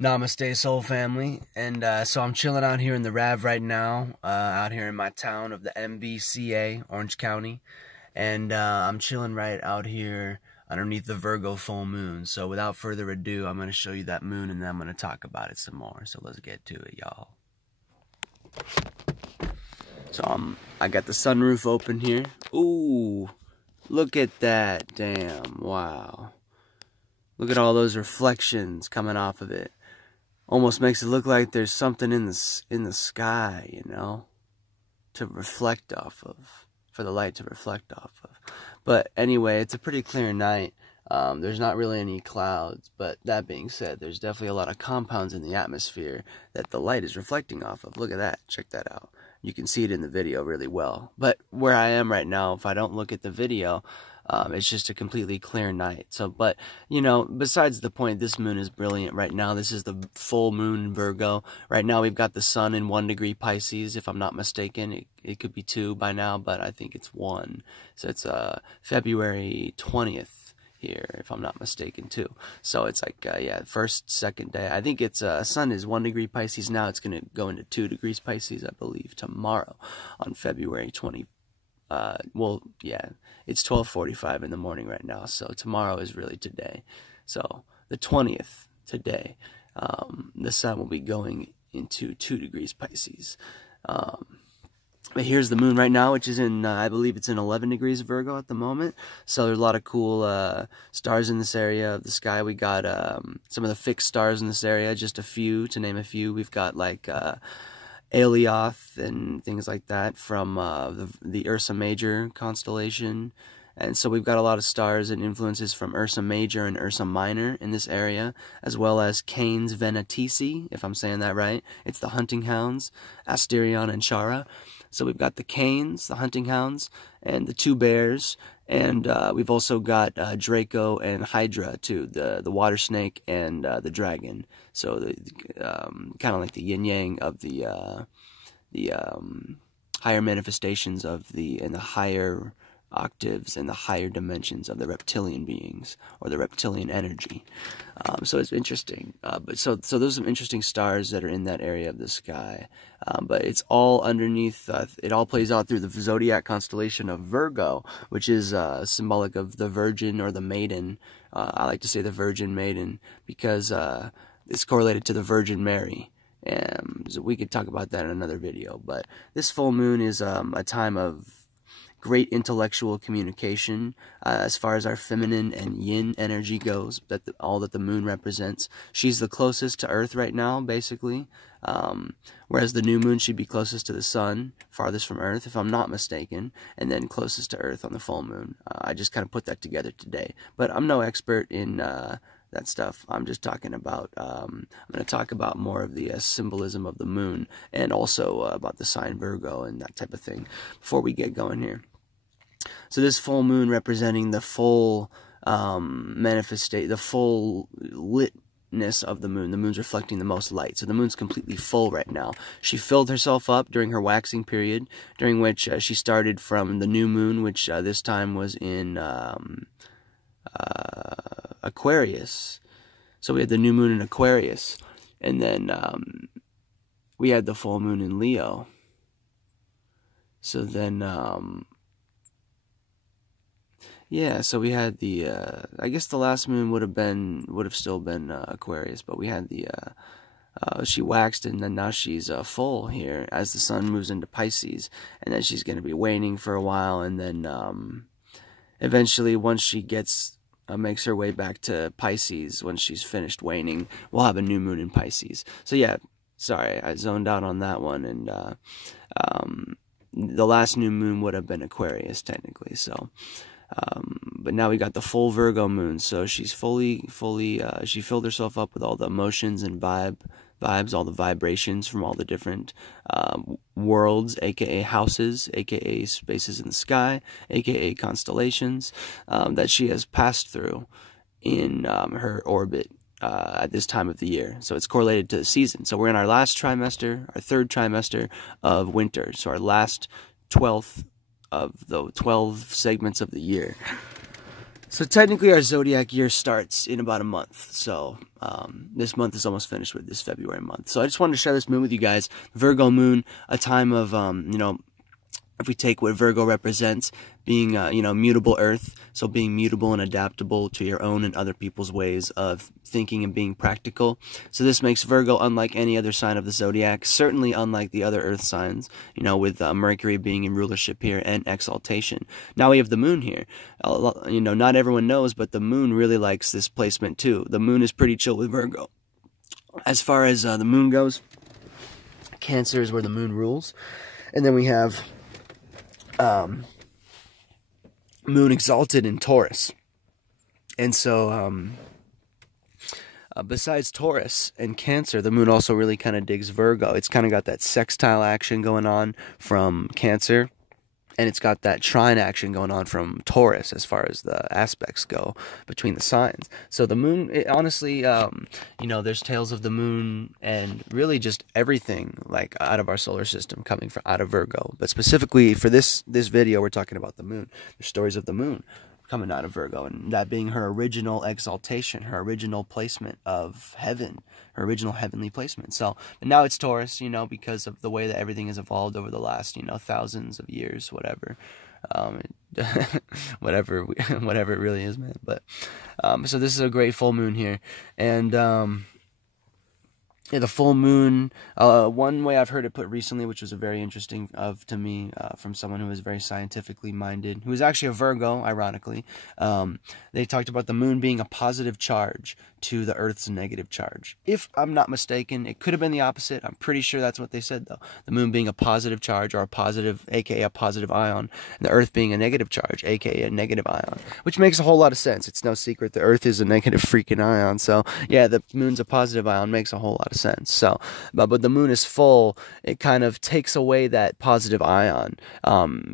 Namaste, soul family. And so I'm chilling out here in the RAV right now, out here in my town of the MBCA, Orange County. And I'm chilling right out here underneath the Virgo full moon. So without further ado, I'm going to show you that moon and then I'm going to talk about it some more. So let's get to it, y'all. So I got the sunroof open here. Ooh, look at that. Damn, wow. Look at all those reflections coming off of it. Almost makes it look like there's something in the sky, you know, to reflect off of, for the light to reflect off of. But anyway, it's a pretty clear night. There's not really any clouds, but that being said, there's definitely a lot of compounds in the atmosphere that the light is reflecting off of. Look at that. Check that out. You can see it in the video really well. But where I am right now, if I don't look at the video, it's just a completely clear night. So, but, you know, besides the point, this moon is brilliant right now. This is the full moon in Virgo. Right now we've got the sun in 1 degree Pisces, if I'm not mistaken. It could be 2 by now, but I think it's 1. So it's February 20th. Here, if I'm not mistaken, too. So it's like, yeah, first, second day. I think it's, sun is 1 degree Pisces now. It's going to go into 2 degrees Pisces, I believe, tomorrow on February 20. Well, yeah, it's 12:45 in the morning right now. So tomorrow is really today. So the 20th, today, the sun will be going into 2 degrees Pisces. But here's the moon right now, which is in, I believe it's in 11 degrees Virgo at the moment. So there's a lot of cool stars in this area of the sky. We got some of the fixed stars in this area, just a few, to name a few. We've got like Alioth and things like that from the Ursa Major constellation. And so we've got a lot of stars and influences from Ursa Major and Ursa Minor in this area, as well as Canes Venatici, if I'm saying that right. It's the hunting hounds, Asterion and Chara. So we've got the Canes, the hunting hounds, and the 2 bears, and we've also got Draco and Hydra too, the water snake and the dragon. So the kind of like the yin yang of the higher manifestations of and the higher octaves and the higher dimensions of the reptilian beings or the reptilian energy. So it's interesting. But so those are some interesting stars that are in that area of the sky. But it's all underneath. It all plays out through the zodiac constellation of Virgo, which is symbolic of the Virgin or the Maiden. I like to say the Virgin Maiden because it's correlated to the Virgin Mary. So we could talk about that in another video. But this full moon is a time of great intellectual communication as far as our feminine and yin energy goes, all that the moon represents. She's the closest to Earth right now, basically, whereas the new moon should be closest to the sun, farthest from Earth, if I'm not mistaken, and then closest to Earth on the full moon. I just kind of put that together today, but I'm no expert in that stuff. I'm just talking about, I'm going to talk about more of the symbolism of the moon, and also about the sign Virgo and that type of thing before we get going here. So this full moon representing the full the full litness of the moon. The moon's reflecting the most light. So the moon's completely full right now. She filled herself up during her waxing period, during which she started from the new moon, which this time was in Aquarius. So we had the new moon in Aquarius. And then we had the full moon in Leo. So then yeah, so we had the, I guess the last moon would have still been Aquarius, but we had the, she waxed and then now she's full here as the sun moves into Pisces, and then she's going to be waning for a while, and then eventually once she makes her way back to Pisces, when she's finished waning, we'll have a new moon in Pisces. So yeah, sorry, I zoned out on that one, and the last new moon would have been Aquarius technically, so... but now we got the full Virgo moon, so she's fully, she filled herself up with all the emotions and vibes, all the vibrations from all the different worlds, aka houses, aka spaces in the sky, aka constellations, that she has passed through in her orbit at this time of the year. So it's correlated to the season. So we're in our last trimester, our 3rd trimester of winter, so our last 12th of the 12 segments of the year. So technically our zodiac year starts in about a month. So this month is almost finished with this February month. So I just wanted to share this moon with you guys. Virgo moon, a time of, you know, if we take what Virgo represents, being, you know, mutable earth, so being mutable and adaptable to your own and other people's ways of thinking and being practical. So this makes Virgo unlike any other sign of the zodiac, certainly unlike the other earth signs, you know, with Mercury being in rulership here and exaltation. Now we have the moon here. You know, not everyone knows, but the moon really likes this placement too. The moon is pretty chill with Virgo. As far as the moon goes, Cancer is where the moon rules. And then we have moon exalted in Taurus. And so besides Taurus and Cancer, the moon also really kind of digs Virgo. It's kind of got that sextile action going on from Cancer, and it's got that trine action going on from Taurus as far as the aspects go between the signs. So the moon, honestly, you know, there's tales of the moon and really just everything like out of our solar system coming from out of Virgo. But specifically for this video, we're talking about the moon. There's stories of the moon coming out of Virgo, and that being her original exaltation, her original placement of heaven, her original heavenly placement. So, but now it's Taurus, you know, because of the way that everything has evolved over the last, you know, thousands of years, whatever, whatever it really is, man. But so this is a great full moon here, and yeah, the full moon, one way I've heard it put recently, which was a very interesting to me, from someone who is very scientifically minded, who is actually a Virgo, ironically. They talked about the moon being a positive charge to the Earth's negative charge. If I'm not mistaken, it could have been the opposite. I'm pretty sure that's what they said, though. The moon being a positive charge, or a positive, aka a positive ion, and the Earth being a negative charge, aka a negative ion, which makes a whole lot of sense. It's no secret the Earth is a negative freaking ion, so yeah, the moon's a positive ion makes a whole lot of sense. So, but the moon is full, it kind of takes away that positive ion,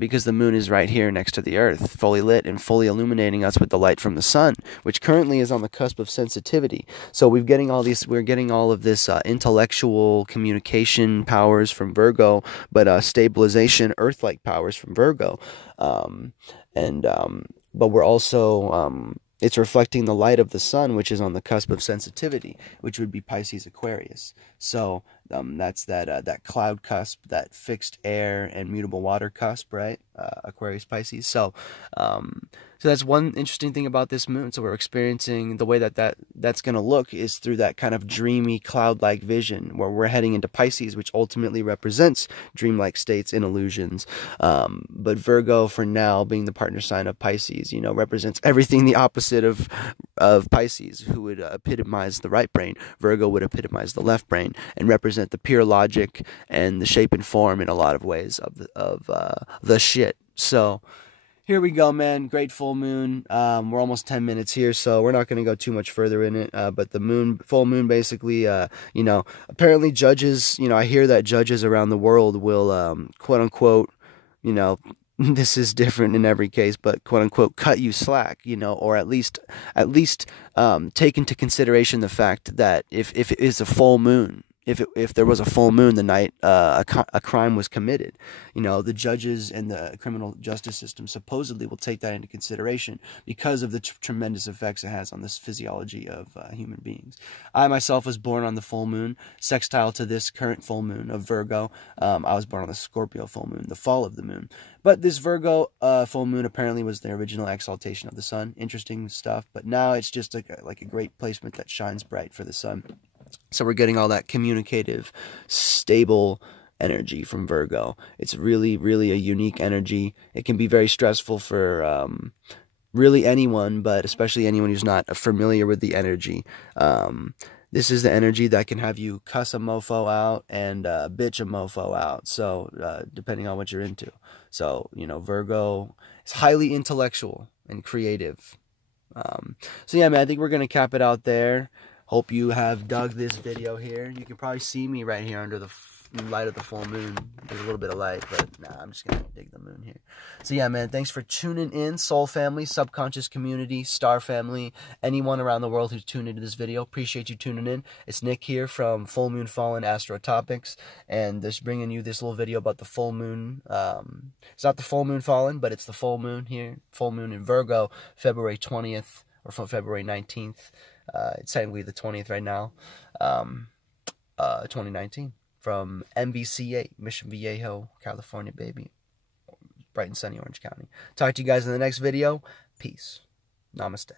because the moon is right here next to the Earth, fully lit and fully illuminating us with the light from the sun, which currently is on the cusp of sensitivity. So we're getting all of this intellectual communication powers from Virgo, but stabilization, Earth-like powers from Virgo, but we're also it's reflecting the light of the sun, which is on the cusp of sensitivity, which would be Pisces Aquarius. So that's that cloud cusp, that fixed air and mutable water cusp, right? Aquarius Pisces. So so that's one interesting thing about this moon. So we're experiencing the way that's going to look is through that kind of dreamy cloud-like vision, where we're heading into Pisces, which ultimately represents dreamlike states and illusions. But Virgo, for now, being the partner sign of Pisces, you know, represents everything the opposite of Pisces, who would epitomize the right brain. Virgo would epitomize the left brain and represent the pure logic and the shape and form in a lot of ways of the shit. So here we go, man. Great full moon. We're almost 10 minutes here, so we're not going to go too much further in it. But the full moon basically, you know, apparently judges, you know, I hear that judges around the world will, quote unquote, you know, this is different in every case, but quote unquote cut you slack, you know, or at least take into consideration the fact that if it is a full moon, if there was a full moon the night a crime was committed, you know, the judges and the criminal justice system supposedly will take that into consideration because of the tremendous effects it has on this physiology of human beings. I myself was born on the full moon, sextile to this current full moon of Virgo. I was born on the Scorpio full moon, the fall of the moon. But this Virgo full moon apparently was the original exaltation of the sun. Interesting stuff. But now it's just like a great placement that shines bright for the sun. So we're getting all that communicative, stable energy from Virgo. It's really, really a unique energy. It can be very stressful for really anyone, but especially anyone who's not familiar with the energy. This is the energy that can have you cuss a mofo out and bitch a mofo out. So depending on what you're into. So, you know, Virgo is highly intellectual and creative. So yeah, man, I think we're going to cap it out there. Hope you have dug this video here. You can probably see me right here under the light of the full moon. There's a little bit of light, but nah, I'm just going to dig the moon here. So yeah, man, thanks for tuning in, soul family, subconscious community, star family, anyone around the world who's tuned into this video. Appreciate you tuning in. It's Nick here from Full Moon Fallen Astro Topics, and just bringing you this little video about the full moon. It's not the full moon fallen, but it's the full moon here, full moon in Virgo, February 20th, or from February 19th. It's technically the 20th right now, 2019. From MVC8, Mission Viejo, California, baby. Bright and sunny Orange County. Talk to you guys in the next video. Peace. Namaste.